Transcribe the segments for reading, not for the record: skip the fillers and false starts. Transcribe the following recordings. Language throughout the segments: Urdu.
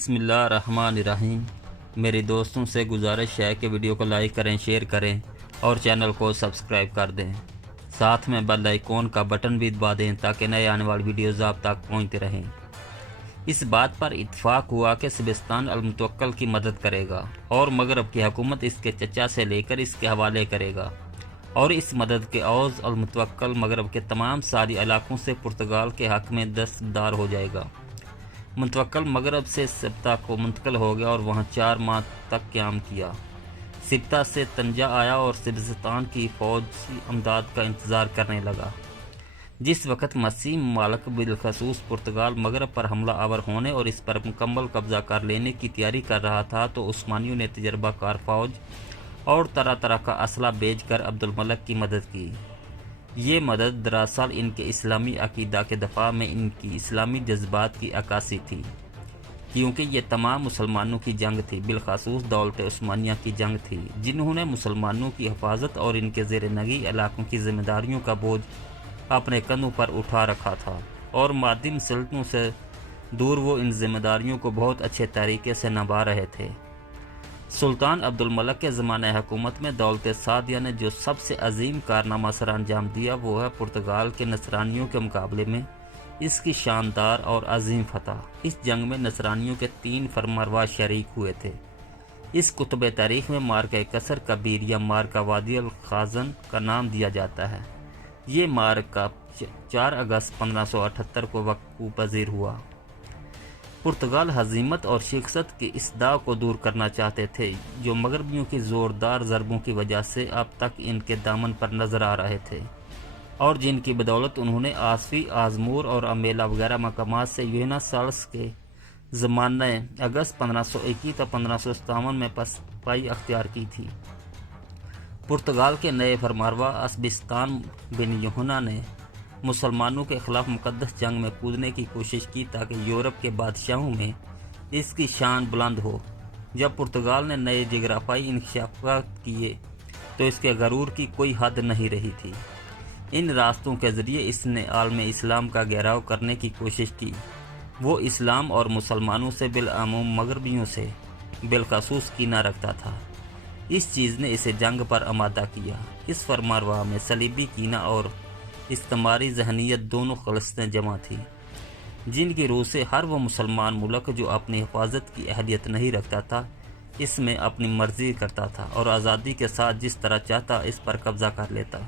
بسم اللہ الرحمن الرحیم۔ میری دوستوں سے گزارش ہے کہ ویڈیو کو لائک کریں، شیئر کریں اور چینل کو سبسکرائب کر دیں، ساتھ میں بیل آئیکن کا بٹن بھی دبا دیں تاکہ نئے آنے والی ویڈیوز آپ تک پہنچتے رہیں۔ اس بات پر اتفاق ہوا کہ سبستان المتوکل کی مدد کرے گا اور مغرب کی حکومت اس کے چچا سے لے کر اس کے حوالے کرے گا، اور اس مدد کے عوض المتوکل مغرب کے تمام ساری علاقوں سے پرتگال کے حق میں دستبردار ہو جائے گا۔ متوکل مغرب سے سبتا کو منتقل ہو گیا اور وہاں 4 ماہ تک قیام کیا۔ سبتا سے طنجہ آیا اور سبستان کی فوجی امداد کا انتظار کرنے لگا۔ جس وقت مسیح ممالک بالخصوص پرتگال مغرب پر حملہ آور ہونے اور اس پر مکمل قبضہ کر لینے کی تیاری کر رہا تھا تو عثمانیوں نے تجربہ کار فوج اور طرح طرح کا اسلحہ بھیج کر عبد الملک کی مدد کی۔ یہ مدد دراصل ان کے اسلامی عقیدہ کے دفاع میں ان کی اسلامی جذبات کی عکاسی تھی، کیونکہ یہ تمام مسلمانوں کی جنگ تھی، بالخصوص دولت عثمانیہ کی جنگ تھی، جنہوں نے مسلمانوں کی حفاظت اور ان کے زیر نگی علاقوں کی ذمہ داریوں کا بوجھ اپنے کندھوں پر اٹھا رکھا تھا، اور مادی مسلطوں سے دور وہ ان ذمہ داریوں کو بہت اچھے طریقے سے نبھا رہے تھے۔ سلطان عبد الملک کے زمانہ حکومت میں دولت سعودیہ نے جو سب سے عظیم کارنامہ سر انجام دیا وہ ہے پرتگال کے نصرانیوں کے مقابلے میں اس کی شاندار اور عظیم فتح۔ اس جنگ میں نصرانیوں کے 3 فرمانروا شریک ہوئے تھے۔ اس کتب تاریخ میں مارکہ کسر کبیر یا مارکہ وادی الخازن کا نام دیا جاتا ہے۔ یہ مارکہ 4 اگست 1578 کو وقوع پذیر ہوا۔ پرتگال ہزیمت اور شکست کی اس داغ کو دور کرنا چاہتے تھے جو مغربیوں کی زوردار ضربوں کی وجہ سے اب تک ان کے دامن پر نظر آ رہے تھے، اور جن کی بدولت انہوں نے آسفی، آزمور اور امیلا وغیرہ مقامات سے یونا سالس کے زمانہ اگست 1521 تا 1557 میں پائی اختیار کی تھی۔ پرتگال کے نئے فرمانروا اسبستان بن یوحنا نے مسلمانوں کے خلاف مقدس جنگ میں کودنے کی کوشش کی تاکہ یورپ کے بادشاہوں میں اس کی شان بلند ہو۔ جب پرتگال نے نئے جغرافیائی انکشافات کیے تو اس کے غرور کی کوئی حد نہیں رہی تھی۔ ان راستوں کے ذریعے اس نے عالم اسلام کا گھیراؤ کرنے کی کوشش کی۔ وہ اسلام اور مسلمانوں سے بالعموم مغربیوں سے بالخصوص کینہ رکھتا تھا۔ اس چیز نے اسے جنگ پر آمادہ کیا۔ اس فرمانروا میں صلیبی کینہ اور استعماری ذہنیت دونوں خلصتیں جمع تھی، جن کی روح سے ہر وہ مسلمان ملک جو اپنی حفاظت کی اہلیت نہیں رکھتا تھا اس میں اپنی مرضی کرتا تھا اور آزادی کے ساتھ جس طرح چاہتا اس پر قبضہ کر لیتا۔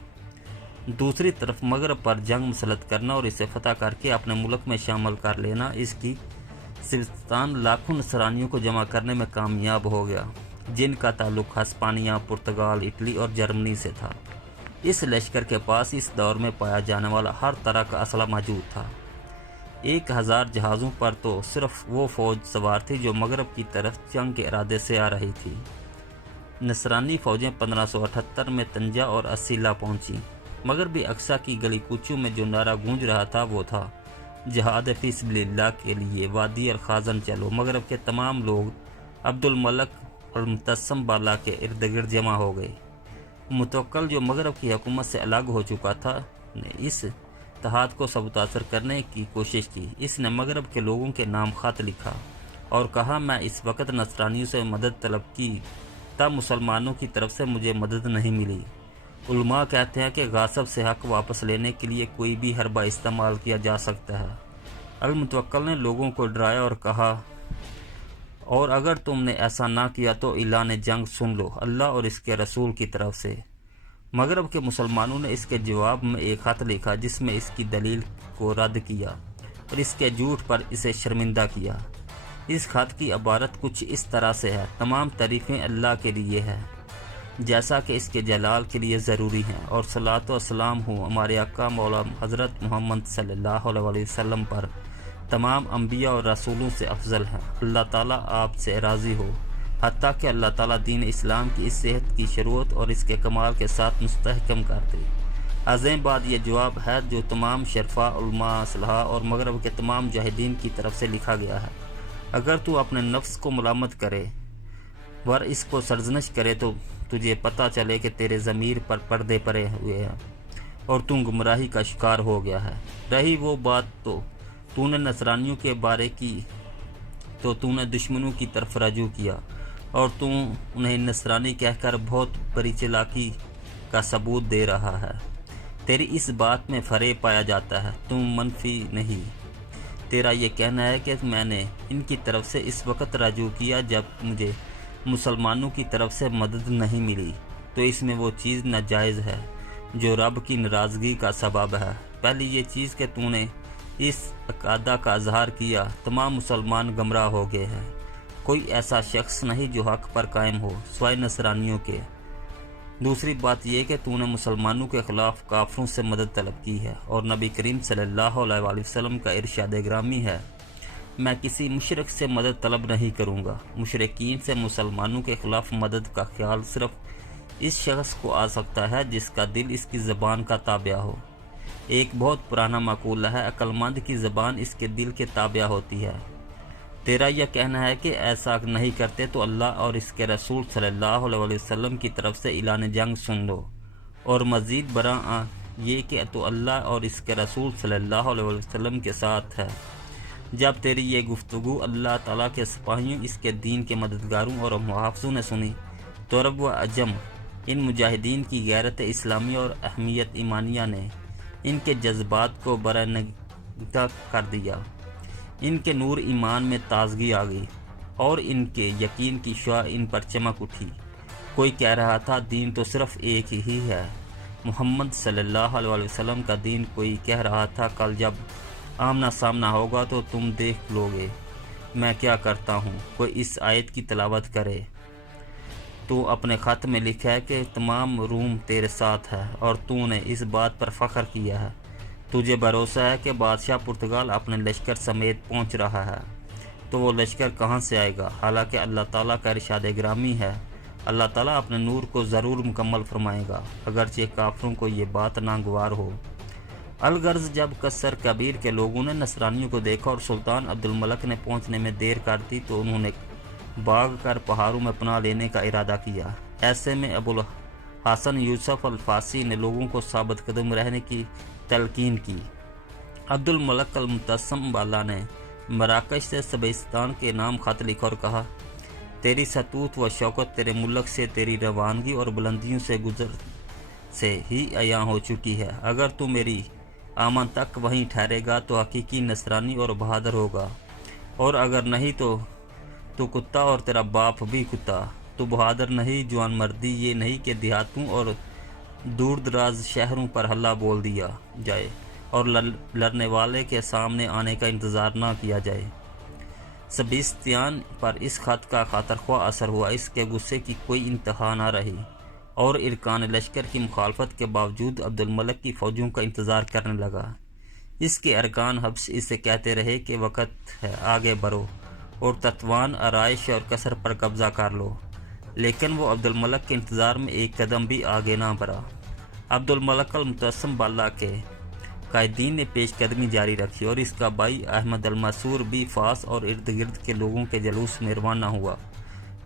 دوسری طرف مغرب پر جنگ مسلط کرنا اور اسے فتح کر کے اپنے ملک میں شامل کر لینا، اس کی سبستان لاکھوں نصرانیوں کو جمع کرنے میں کامیاب ہو گیا، جن کا تعلق ہسپانیہ، پرتگال، اٹلی اور جرمنی سے تھا۔ اس لشکر کے پاس اس دور میں پایا جانے والا ہر طرح کا اسلحہ موجود تھا۔ 1000 جہازوں پر تو صرف وہ فوج سوار تھی جو مغرب کی طرف جنگ کے ارادے سے آ رہی تھی۔ نصرانی فوجیں 1578 میں طنجہ اور اسیلا پہنچیں۔ مغربی اقصی کی گلی کوچوں میں جو نعرہ گونج رہا تھا وہ تھا، جہاد فی سبیل اللہ کے لیے وادی الخازن چلو۔ مغرب کے تمام لوگ عبد الملک اور متسم بالا کے ارد گرد جمع ہو گئے۔ متوکل جو مغرب کی حکومت سے الگ ہو چکا تھا نے اس اتحاد کو متاثر کرنے کی کوشش کی۔ اس نے مغرب کے لوگوں کے نام خط لکھا اور کہا، میں اس وقت نصرانیوں سے مدد طلب کی تب مسلمانوں کی طرف سے مجھے مدد نہیں ملی۔ علماء کہتے ہیں کہ غاصب سے حق واپس لینے کے لیے کوئی بھی حربہ استعمال کیا جا سکتا ہے۔ المتوکل نے لوگوں کو ڈرایا اور کہا، اور اگر تم نے ایسا نہ کیا تو اعلان جنگ سن لو اللہ اور اس کے رسول کی طرف سے۔ مغرب کے مسلمانوں نے اس کے جواب میں ایک خط لکھا جس میں اس کی دلیل کو رد کیا اور اس کے جھوٹ پر اسے شرمندہ کیا۔ اس خط کی عبارت کچھ اس طرح سے ہے، تمام تعریفیں اللہ کے لیے ہے جیسا کہ اس کے جلال کے لیے ضروری ہیں، اور صلاۃ و سلام ہو ہمارے آقا مولا حضرت محمد صلی اللہ علیہ وسلم پر، تمام انبیاء اور رسولوں سے افضل ہیں۔ اللہ تعالیٰ آپ سے راضی ہو، حتیٰ کہ اللہ تعالیٰ دین اسلام کی اس صحت کی شروعات اور اس کے کمال کے ساتھ مستحکم کر دے۔ عظیم بات یہ جواب ہے جو تمام شرفا، علماء، اصلاح اور مغرب کے تمام مجاہدین کی طرف سے لکھا گیا ہے۔ اگر تو اپنے نفس کو ملامت کرے ور اس کو سرزنش کرے تو تجھے پتہ چلے کہ تیرے ضمیر پر پردے پڑے ہوئے ہیں اور تم گمراہی کا شکار ہو گیا ہے۔ رہی وہ بات تو نے نصرانیوں کے بارے کی تو تو نے دشمنوں کی طرف رجوع کیا اور تو انہیں نصرانی کہہ کر بہت بڑی چالاکی کا ثبوت دے رہا ہے۔ تیری اس بات میں فریب پایا جاتا ہے، تم منفی نہیں۔ تیرا یہ کہنا ہے کہ میں نے ان کی طرف سے اس وقت رجوع کیا جب مجھے مسلمانوں کی طرف سے مدد نہیں ملی، تو اس میں وہ چیز ناجائز ہے جو رب کی ناراضگی کا سبب ہے۔ پہلی یہ چیز کہ تو نے اس عقیدہ کا اظہار کیا، تمام مسلمان گمراہ ہو گئے ہیں، کوئی ایسا شخص نہیں جو حق پر قائم ہو سوائے نصرانیوں کے۔ دوسری بات یہ کہ تو نے مسلمانوں کے خلاف کافروں سے مدد طلب کی ہے، اور نبی کریم صلی اللہ علیہ وآلہ وسلم کا ارشاد گرامی ہے، میں کسی مشرک سے مدد طلب نہیں کروں گا۔ مشرکین سے مسلمانوں کے خلاف مدد کا خیال صرف اس شخص کو آ سکتا ہے جس کا دل اس کی زبان کا تابع ہو۔ ایک بہت پرانا مقولہ ہے، عقل مند کی زبان اس کے دل کے تابع ہوتی ہے۔ تیرا یہ کہنا ہے کہ ایسا نہیں کرتے تو اللہ اور اس کے رسول صلی اللہ علیہ وآلہ وسلم کی طرف سے اعلان جنگ سن لو، اور مزید برآں یہ کہ تو اللہ اور اس کے رسول صلی اللہ علیہ وآلہ وسلم کے ساتھ ہے۔ جب تیری یہ گفتگو اللہ تعالیٰ کے سپاہیوں، اس کے دین کے مددگاروں اور محافظوں نے سنی تو عرب و عجم ان مجاہدین کی غیرت اسلامی اور اہمیت ایمانیہ نے ان کے جذبات کو برنگا کر دیا۔ ان کے نور ایمان میں تازگی آ گئی اور ان کے یقین کی شعاع ان پر چمک اٹھی۔ کوئی کہہ رہا تھا دین تو صرف ایک ہی ہے، محمد صلی اللہ علیہ وآلہ وسلم کا دین۔ کوئی کہہ رہا تھا کل جب آمنا سامنا ہوگا تو تم دیکھ لو گے میں کیا کرتا ہوں۔ کوئی اس آیت کی تلاوت کرے۔ تو اپنے خط میں لکھا ہے کہ تمام روم تیرے ساتھ ہے اور تو نے اس بات پر فخر کیا ہے۔ تجھے بھروسہ ہے کہ بادشاہ پرتگال اپنے لشکر سمیت پہنچ رہا ہے، تو وہ لشکر کہاں سے آئے گا؟ حالانکہ اللہ تعالیٰ کا ارشاد گرامی ہے، اللہ تعالیٰ اپنے نور کو ضرور مکمل فرمائے گا، اگرچہ کافروں کو یہ بات ناگوار ہو۔ الغرض جب کثر کبیر کے لوگوں نے نصرانیوں کو دیکھا اور سلطان عبد الملک نے پہنچنے میں دیر کر دی تو انہوں نے بھاگ کر پہاڑوں میں پناہ لینے کا ارادہ کیا۔ ایسے میں ابو الحسن یوسف الفاسی نے لوگوں کو ثابت قدم رہنے کی تلقین کی۔ عبد الملک المتسم بالا نے مراکش سے سبستان کے نام خط لکھا اور کہا، تیری سطوت و شوکت تیرے ملک سے تیری روانگی اور بلندیوں سے گزر سے ہی عیاں ہو چکی ہے۔ اگر تو میری آمن تک وہیں ٹھہرے گا تو حقیقی نصرانی اور بہادر ہوگا، اور اگر نہیں تو کتا اور تیرا باپ بھی کتا۔ تو بہادر نہیں، جوان مردی یہ نہیں کہ دیہاتوں اور دور دراز شہروں پر ہلہ بول دیا جائے اور لڑنے والے کے سامنے آنے کا انتظار نہ کیا جائے۔ سبستان پر اس خط کا خاطر خواہ اثر ہوا، اس کے غصے کی کوئی انتہا نہ رہی، اور ارکان لشکر کی مخالفت کے باوجود عبد الملک کی فوجوں کا انتظار کرنے لگا۔ اس کے ارکان حبش اسے کہتے رہے کہ وقت ہے، آگے بڑھو اور تطوان، آرائش اور کثر پر قبضہ کر لو، لیکن وہ عبد الملک کے انتظار میں ایک قدم بھی آگے نہ بڑھا۔ عبد الملک المتسم بالا کے قائدین نے پیش قدمی جاری رکھی، اور اس کا بھائی احمد المسور بھی فاس اور ارد گرد کے لوگوں کے جلوس میں روانہ ہوا۔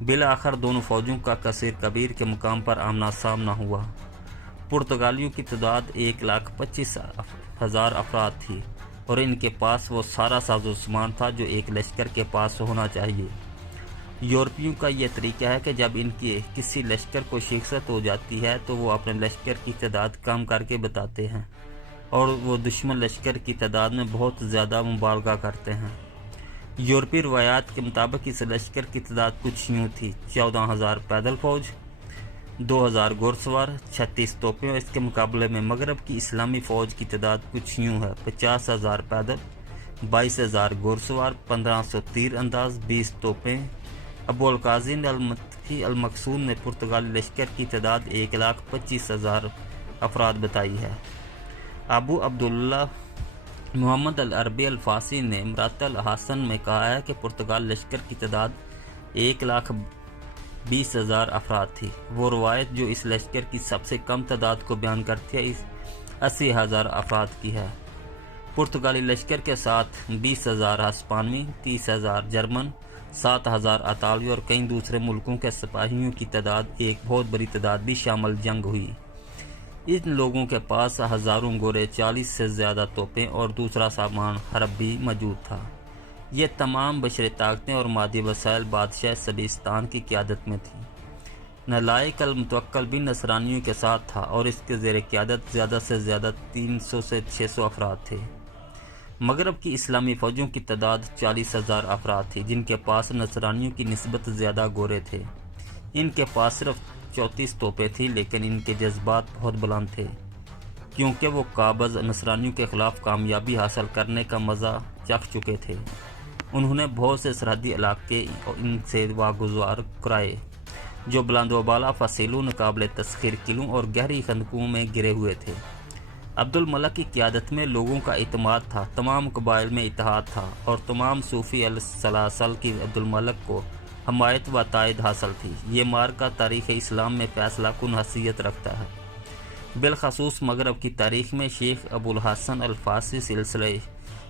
بالآخر دونوں فوجوں کا کثیر کبیر کے مقام پر آمنا سامنا ہوا۔ پرتگالیوں کی تعداد 1,25,000 افراد تھی، اور ان کے پاس وہ سارا ساز و سامان تھا جو ایک لشکر کے پاس ہونا چاہیے۔ یورپیوں کا یہ طریقہ ہے کہ جب ان کے کسی لشکر کو شکست ہو جاتی ہے تو وہ اپنے لشکر کی تعداد کم کر کے بتاتے ہیں، اور وہ دشمن لشکر کی تعداد میں بہت زیادہ مبالغہ کرتے ہیں۔ یورپی روایات کے مطابق اس لشکر کی تعداد کچھ یوں تھی: 14,000 پیدل فوج، 2,000 گھوڑ سوار، 36 توپیں، اور اس کے مقابلے میں مغرب کی اسلامی فوج کی تعداد کچھ یوں ہے: 50,000 پیدل، 22,000 گھوڑ سوار، 1,500 تیر انداز، 20 توپیں۔ ابو القاسم المطفی المقصود نے پرتگالی لشکر کی تعداد 1,25,000 افراد بتائی ہے۔ ابو عبداللہ محمد العربی الفاسی نے مرات الحسن میں کہا ہے کہ پرتگال لشکر کی تعداد 1,20,000 افراد تھی۔ وہ روایت جو اس لشکر کی سب سے کم تعداد کو بیان کرتی ہے، اس 80,000 افراد کی ہے۔ پرتگالی لشکر کے ساتھ 20,000 ہسپانوی، 30,000 جرمن، 7,000 اطالوی اور کئی دوسرے ملکوں کے سپاہیوں کی تعداد، ایک بہت بڑی تعداد بھی شامل جنگ ہوئی۔ ان لوگوں کے پاس ہزاروں گھوڑے، 40 سے زیادہ توپیں اور دوسرا سامان حرب بھی موجود تھا۔ یہ تمام بشری طاقتیں اور مادی وسائل بادشاہ سبستان کی قیادت میں تھیں۔ نلائق المتوکل بھی نصرانیوں کے ساتھ تھا اور اس کے زیر قیادت زیادہ سے زیادہ 300 سے 600 افراد تھے۔ مغرب کی اسلامی فوجوں کی تعداد 40,000 افراد تھی، جن کے پاس نصرانیوں کی نسبت زیادہ گورے تھے۔ ان کے پاس صرف 34 توپیں تھیں، لیکن ان کے جذبات بہت بلند تھے، کیونکہ وہ قابض نصرانیوں کے خلاف کامیابی حاصل کرنے کا مزہ چکھ چکے تھے۔ انہوں نے بہت سے سرحدی علاقے ان سے واگزار کرائے، جو بلند و بالا فصیلوں، ناقابل تسخیر قلعوں اور گہری خندقوں میں گرے ہوئے تھے۔ عبد الملک کی قیادت میں لوگوں کا اعتماد تھا، تمام قبائل میں اتحاد تھا، اور تمام صوفی السلاسل کی عبد الملک کو حمایت و تائید حاصل تھی۔ یہ معرکہ تاریخ اسلام میں فیصلہ کن حیثیت رکھتا ہے۔ بالخصوص مغرب کی تاریخ میں شیخ ابو الحسن الفاسی سلسلہ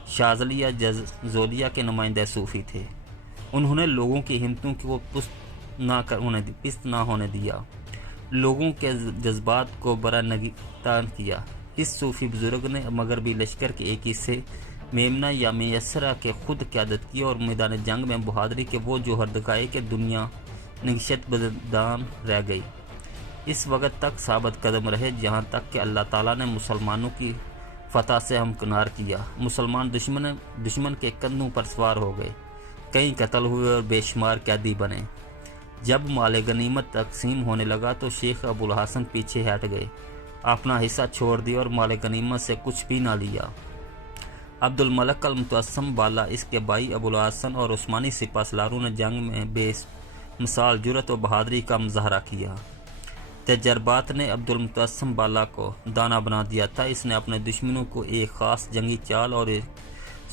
شاذلیہ جزولیہ کے نمائندہ صوفی تھے۔ انہوں نے لوگوں کی ہمتوں کو پست نہ ہونے دیا، لوگوں کے جذبات کو برا نگہداشت کیا۔ اس صوفی بزرگ نے مغربی لشکر کے ایک حصے میمنہ یا میسرہ کے خود قیادت کی اور میدان جنگ میں بہادری کے وہ جوہر دکھائے کہ دنیا نگشت بدان رہ گئی۔ اس وقت تک ثابت قدم رہے جہاں تک کہ اللہ تعالیٰ نے مسلمانوں کی فتح سے ہمکنار کیا۔ مسلمان دشمن کے کندھوں پر سوار ہو گئے، کئی قتل ہوئے اور بے شمار قیدی بنے۔ جب مال غنیمت تقسیم ہونے لگا تو شیخ ابو الحسن پیچھے ہٹ گئے، اپنا حصہ چھوڑ دیا اور مال غنیمت سے کچھ بھی نہ لیا۔ عبد الملک المتوسم بالا، اس کے بھائی ابو الحسن اور عثمانی سپہ سالاروں نے جنگ میں بے مثال جرأت و بہادری کا مظاہرہ کیا۔ تجربات نے عبد المتوسم بالا کو دانا بنا دیا تھا۔ اس نے اپنے دشمنوں کو ایک خاص جنگی چال اور ایک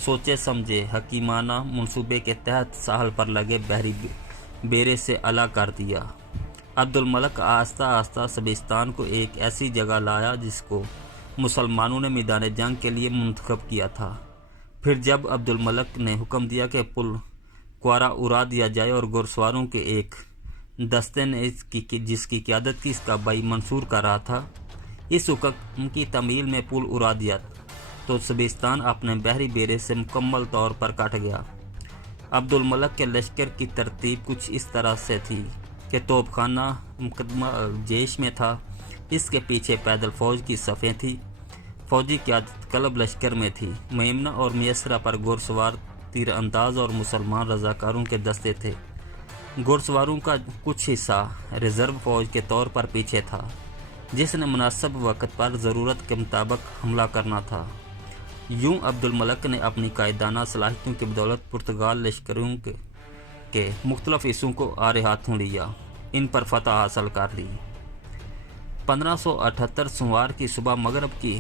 سوچے سمجھے حکیمانہ منصوبے کے تحت ساحل پر لگے بحری بیڑے سے الگ کر دیا۔ عبد الملک آہستہ آہستہ سبستان کو ایک ایسی جگہ لایا جس کو مسلمانوں نے میدان جنگ کے لیے منتخب کیا تھا۔ پھر جب عبد الملک نے حکم دیا کہ پل کوارا اڑا دیا جائے اور گھڑ سواروں کے ایک دستے نے جس کی قیادت کی اس کا بھائی منصور کر رہا تھا، اس حکم کی تعمیل میں پل اڑا دیا تو سبستان اپنے بحری بیڑے سے مکمل طور پر کٹ گیا۔ عبد الملک کے لشکر کی ترتیب کچھ اس طرح سے تھی کہ توپ خانہ مقدمہ جیش میں تھا، اس کے پیچھے پیدل فوج کی صفیں تھی، فوجی قیادت قلب لشکر میں تھی، میمنہ اور میسرہ پر گھڑ سوار تیر انداز اور مسلمان رضاکاروں کے دستے تھے۔ گھڑ سواروں کا کچھ حصہ ریزرو فوج کے طور پر پیچھے تھا، جس نے مناسب وقت پر ضرورت کے مطابق حملہ کرنا تھا۔ یوں عبد الملک نے اپنی قائدانہ صلاحیتوں کی بدولت پرتگال لشکروں کے مختلف حصوں کو آڑے ہاتھوں لیا، ان پر فتح حاصل کر لی۔ 1578 سوار کی صبح مغرب کی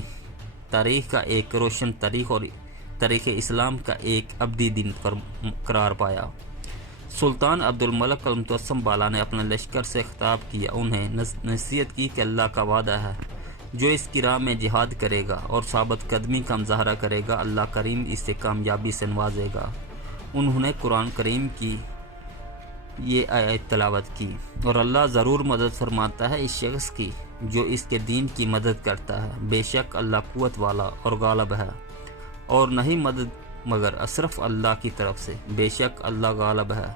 تاریخ کا ایک روشن تاریخ اور تاریخ اسلام کا ایک ابدی دن پر قرار پایا۔ سلطان عبد الملک المتوسم بالا نے اپنے لشکر سے خطاب کیا، انہیں نصیحت کی کہ اللہ کا وعدہ ہے، جو اس کی راہ میں جہاد کرے گا اور ثابت قدمی کا مظاہرہ کرے گا، اللہ کریم اسے کامیابی سے نوازے گا۔ انہوں نے قرآن کریم کی یہ آیت تلاوت کی، اور اللہ ضرور مدد فرماتا ہے اس شخص کی جو اس کے دین کی مدد کرتا ہے، بے شک اللہ قوت والا اور غالب ہے، اور نہیں مدد مگر صرف اللہ کی طرف سے، بے شک اللہ غالب ہے،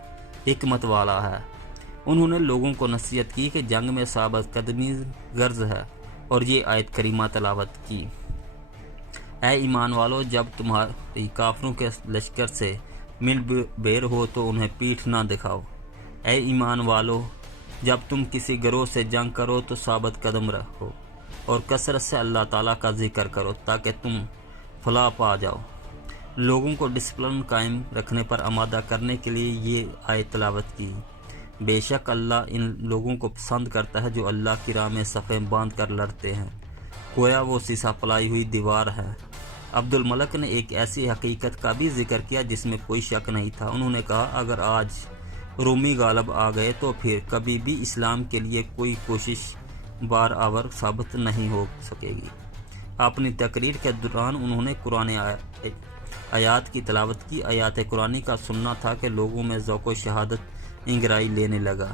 حکمت والا ہے۔ انہوں نے لوگوں کو نصیحت کی کہ جنگ میں ثابت قدمی غرض ہے، اور یہ آیت کریمہ تلاوت کی: اے ایمان والو، جب تمہاری کافروں کے لشکر سے مل بیر ہو تو انہیں پیٹھ نہ دکھاؤ۔ اے ایمان والو، جب تم کسی گروہ سے جنگ کرو تو ثابت قدم رہو اور کثرت سے اللہ تعالیٰ کا ذکر کرو تاکہ تم فلاح پا جاؤ۔ لوگوں کو ڈسپلن قائم رکھنے پر آمادہ کرنے کے لیے یہ آیت تلاوت کی: بے شک اللہ ان لوگوں کو پسند کرتا ہے جو اللہ کی راہ میں صفیں باندھ کر لڑتے ہیں، گویا وہ سیسا پلائی ہوئی دیوار ہے۔ عبد الملک نے ایک ایسی حقیقت کا بھی ذکر کیا جس میں کوئی شک نہیں تھا۔ انہوں نے کہا، اگر آج رومی غالب آ گئے تو پھر کبھی بھی اسلام کے لیے کوئی کوشش بار آور ثابت نہیں ہو سکے گی۔ اپنی تقریر کے دوران انہوں نے قرآن آیات کی تلاوت کی۔ آیات قرآنی کا سننا تھا کہ لوگوں میں ذوق و شہادت انگرائی لینے لگا۔